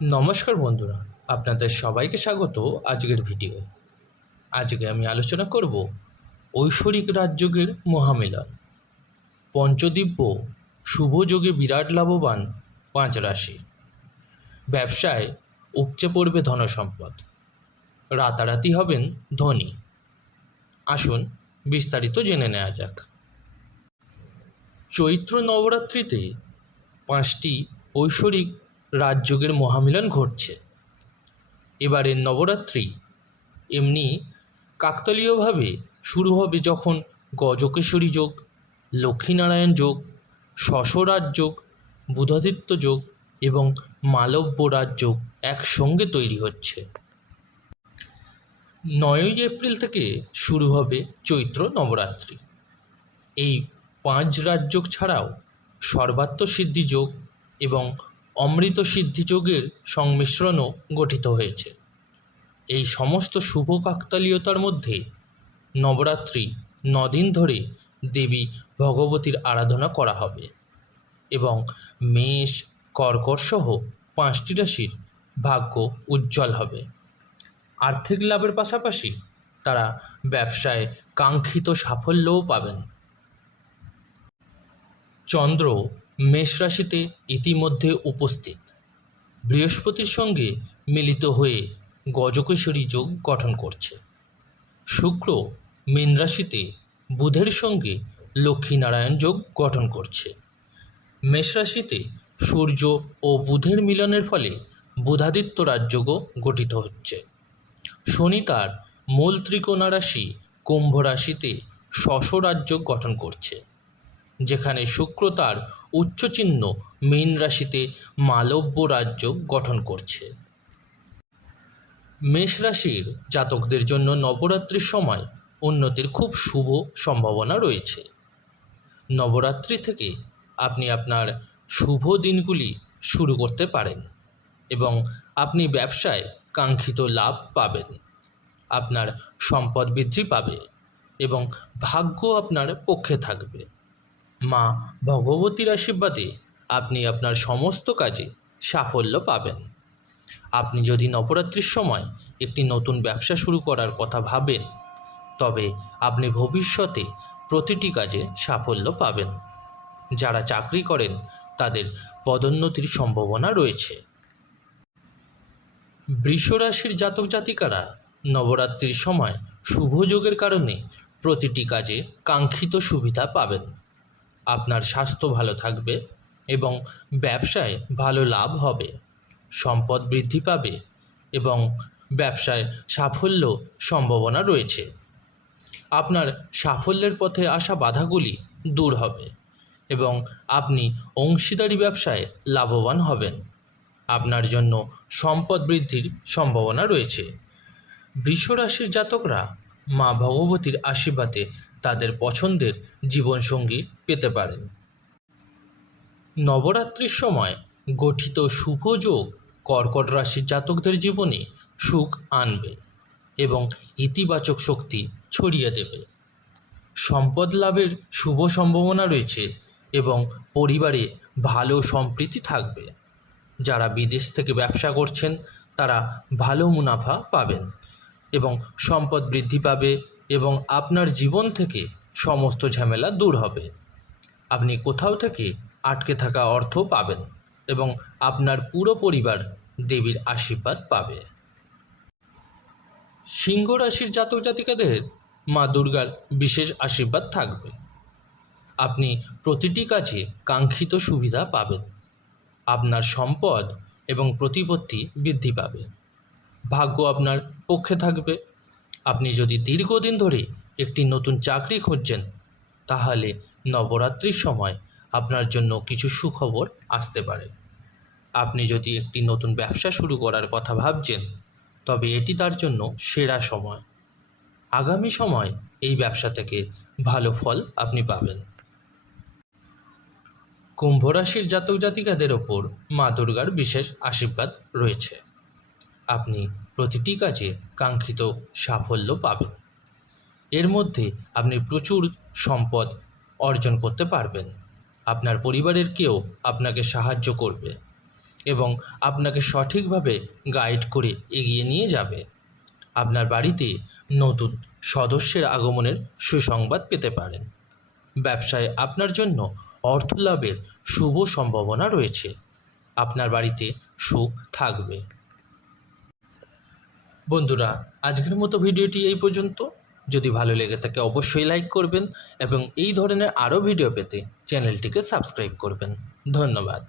নমস্কার বন্ধুরা, আপনাদের সবাইকে স্বাগত আজকের ভিডিও। আজকে আমি আলোচনা করব ঐশ্বরিক রাজযোগের মহামিলন, পঞ্চদিব্য শুভযোগে বিরাট লাভবান 5 রাশি। ব্যবসায় উপচে পড়বে ধনসম্পদ, রাতারাতি হবেন ধনী। আসুন বিস্তারিত জেনে নেওয়া যাক। চৈত্র নবরাত্রিতে 5টি ঐশ্বরিক রাজযোগের মহামিলন ঘটছে। এবারের নবরাত্রি এমনি কাকতালীয়ভাবে শুরু হবে যখন গজকেশরী যোগ, লক্ষ্মীনারায়ণ যোগ, শশরাজ যোগ, বুধাদিত্য যোগ এবং মালব্য রাজ যোগ একসঙ্গে তৈরি হচ্ছে। 9ই এপ্রিল থেকে শুরু হবে চৈত্র নবরাত্রি। এই 5 রাজযোগ ছাড়াও সর্বাত্ম সিদ্ধি যোগ এবং অমৃত সিদ্ধি যোগের সংমিশ্রণও গঠিত হয়েছে। এই সমস্ত শুভ কাকতালীয়তার মধ্যে নবরাত্রি 9 দিন ধরে দেবী ভগবতীর আরাধনা করা হবে এবং মেষ, কর্কট সহ 5টি রাশির ভাগ্য উজ্জ্বল হবে। আর্থিক লাভের পাশাপাশি তারা ব্যবসায় কাঙ্ক্ষিত সাফল্যও পাবেন। চন্দ্র মেষ রাশিতে ইতিমধ্যে উপস্থিত, বৃহস্পতির সঙ্গে মিলিত হয়ে গজকেশরী যোগ গঠন করছে। শুক্র মীন রাশিতে বুধের সঙ্গে লক্ষ্মীনারায়ণ যোগ গঠন করছে। মেষ রাশিতে সূর্য ও বুধের মিলনের ফলে বুধাদিত্য রাজযোগও গঠিত হচ্ছে। শনি তার মূল ত্রিকোণা রাশি কুম্ভ রাশিতে শশরাজযোগ গঠন করছে, যেখানে শুক্র তার উচ্চচিহ্ন মীন রাশিতে মালব্য রাজযোগ গঠন করছে। মেষ রাশির জাতকদের জন্য নবরাত্রির সময় উন্নতির খুব শুভ সম্ভাবনা রয়েছে। নবরাত্রি থেকে আপনি আপনার শুভ দিনগুলি শুরু করতে পারেন এবং আপনি ব্যবসায় কাঙ্ক্ষিত লাভ পাবেন। আপনার সম্পদ বৃদ্ধি পাবে এবং ভাগ্য আপনার পক্ষে থাকবে। মা ভগবতীর আশীর্বাদে আপনি আপনার সমস্ত কাজে সাফল্য পাবেন। আপনি যদি নবরাত্রির সময় একটি নতুন ব্যবসা শুরু করার কথা ভাবেন, তবে আপনি ভবিষ্যতে প্রতিটি কাজে সাফল্য পাবেন। যারা চাকরি করেন তাদের পদোন্নতির সম্ভাবনা রয়েছে। বৃষ রাশির জাতক জাতিকারা নবরাত্রির সময় শুভযোগের কারণে প্রতিটি কাজে কাঙ্ক্ষিত সুবিধা পাবেন। আপনার স্বাস্থ্য ভালো থাকবে এবং ব্যবসায় ভালো লাভ হবে। সম্পদ বৃদ্ধি পাবে এবং ব্যবসায় সাফল্য সম্ভাবনা রয়েছে। আপনার সাফল্যের পথে আসা বাধাগুলি দূর হবে এবং আপনি অংশীদারি ব্যবসায় লাভবান হবেন। আপনার জন্য সম্পদ বৃদ্ধির সম্ভাবনা রয়েছে। বৃষ রাশির জাতকরা মা ভগবতীর আশীর্বাদে তাদের পছন্দের জীবনসঙ্গী পেতে পারেন। নবরাত্রির সময় গঠিত শুভ যোগ কর্কট রাশির জাতকদের জীবনে সুখ আনবে এবং ইতিবাচক শক্তি ছড়িয়ে দেবে। সম্পদ লাভের শুভ সম্ভাবনা রয়েছে এবং পরিবারে ভালো সম্প্রীতি থাকবে। যারা বিদেশ থেকে ব্যবসা করছেন তারা ভালো মুনাফা পাবেন এবং সম্পদ বৃদ্ধি পাবে এবং আপনার জীবন থেকে সমস্ত ঝামেলা দূর হবে। আপনি কোথাও থেকে আটকে থাকা অর্থ পাবেন এবং আপনার পুরো পরিবার দেবীর আশীর্বাদ পাবে। সিংহ রাশির জাতক জাতিকাদের মা দুর্গার বিশেষ আশীর্বাদ থাকবে। আপনি প্রতিটি কাজে কাঙ্ক্ষিত সুবিধা পাবেন। আপনার সম্পদ এবং প্রতিপত্তি বৃদ্ধি পাবে। ভাগ্য আপনার পক্ষে থাকবে। আপনি যদি দীর্ঘদিন ধরে একটি নতুন চাকরি খুঁজছেন, তাহলে নবরাত্রির সময় আপনার জন্য কিছু সুখবর আসতে পারে। আপনি যদি একটি নতুন ব্যবসা শুরু করার কথা ভাবছেন, তবে এটি তার জন্য সেরা সময়। আগামী সময় এই ব্যবসা থেকে ভালো ফল আপনি পাবেন। কুম্ভ রাশির জাতক জাতিকাদের ওপর মা দুর্গার বিশেষ আশীর্বাদ রয়েছে। আপনি প্রতিটি কাজে কাঙ্ক্ষিত সাফল্য পাবেন। এর মধ্যে আপনি প্রচুর সম্পদ অর্জন করতে পারবেন। আপনার পরিবারের কেউ আপনাকে সাহায্য করবে। এবং আপনাকে সঠিকভাবে গাইড করে এগিয়ে নিয়ে যাবে। আপনার বাড়িতে নতুন সদস্যের আগমনের সুসংবাদ পেতে পারেন। ব্যবসায় আপনার জন্য অর্থ লাভের শুভ সম্ভাবনা রয়েছে। আপনার বাড়িতে সুখ থাকবে। বন্ধুরা, আজকের মতো ভিডিওটি এই পর্যন্ত। যদি ভালো লেগে থাকে অবশ্যই লাইক করবেন এবং এই ধরনের আরও ভিডিও পেতে চ্যানেলটিকে সাবস্ক্রাইব করবেন। ধন্যবাদ।